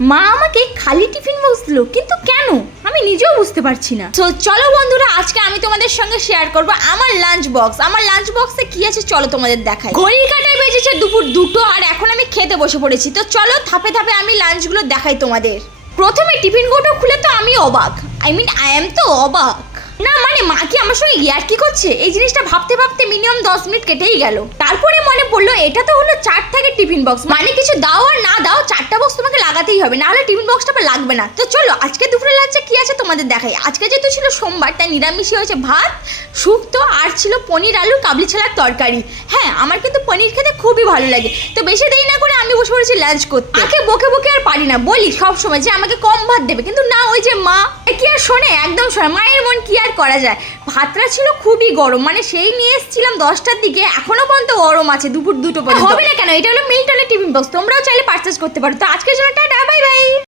মা আমাকে খালি টিফিন বক্স দিল, কিন্তু কেন আমি নিজেও বুঝতে পারছি না। তো চলো বন্ধুরা, আজকে আমি তোমাদের সঙ্গে শেয়ার করব আমার লাঞ্চ বক্স। আমার লাঞ্চ বক্সে কি আছে চলো তোমাদের দেখাই। ঘড়ির কাঁটায় বেজেছে দুপুর 2টো, আর এখন আমি খেতে বসে পড়েছি। তো চলো ধাপে ধাপে আমি লাঞ্চগুলো দেখাই তোমাদের। প্রথমে টিফিন কৌটো খুলে তো আমি অবাক, আই অ্যাম তো অবাক না, মানে মা কি আমার সঙ্গে ইয়ার্কি করছে? এই জিনিসটা ভাবতে ভাবতে মিনিমাম 10 মিনিট কেটেই গেল। তারপরে মনে পড়লো এটা তো হলো 4 থেকে টিফিন বক্স, মানে কিছু দাও আর না দাও 4টা বক্স তোমাকে লাগাতেই হবে, না হলে টিফিন বক্সটা লাগবে না। তো চলো আজকে দুপুরে লাঞ্চে কি আছে তোমাদের দেখাই। আজকে যেহেতু ছিল সোমবার, তাই নিরামিষই হয়েছে ভাত, শুক্তো আর ছিল পনির আলুর কাবলি ছালার তরকারি। হ্যাঁ, আমার কিন্তু পনির খেতে খুবই ভালো লাগে। তো বেশি দেরি না করে আমি বসে পড়েছি লাঞ্চ করতে। আগে বকে বকে আর পারি না, বলি সবসময় যে আমাকে কম ভাত দেবে, কিন্তু না, ওই যে মা কি আর শোনে, একদম শোনে। মায়ের মন কি আর করা যায়। ভাতটা ছিল খুবই গরম, মানে সেই নিয়ে এসেছিলাম 10টার দিকে, এখনো পর্যন্ত গরম আছে দুপুর 2টো পর্যন্ত। হবে না কেন, এটা হলো মিল্টনের টিফিন বক্স, তোমরাও চাইলে পারচেস করতে পারো। তো আজকের জন্য টাটা, বাই।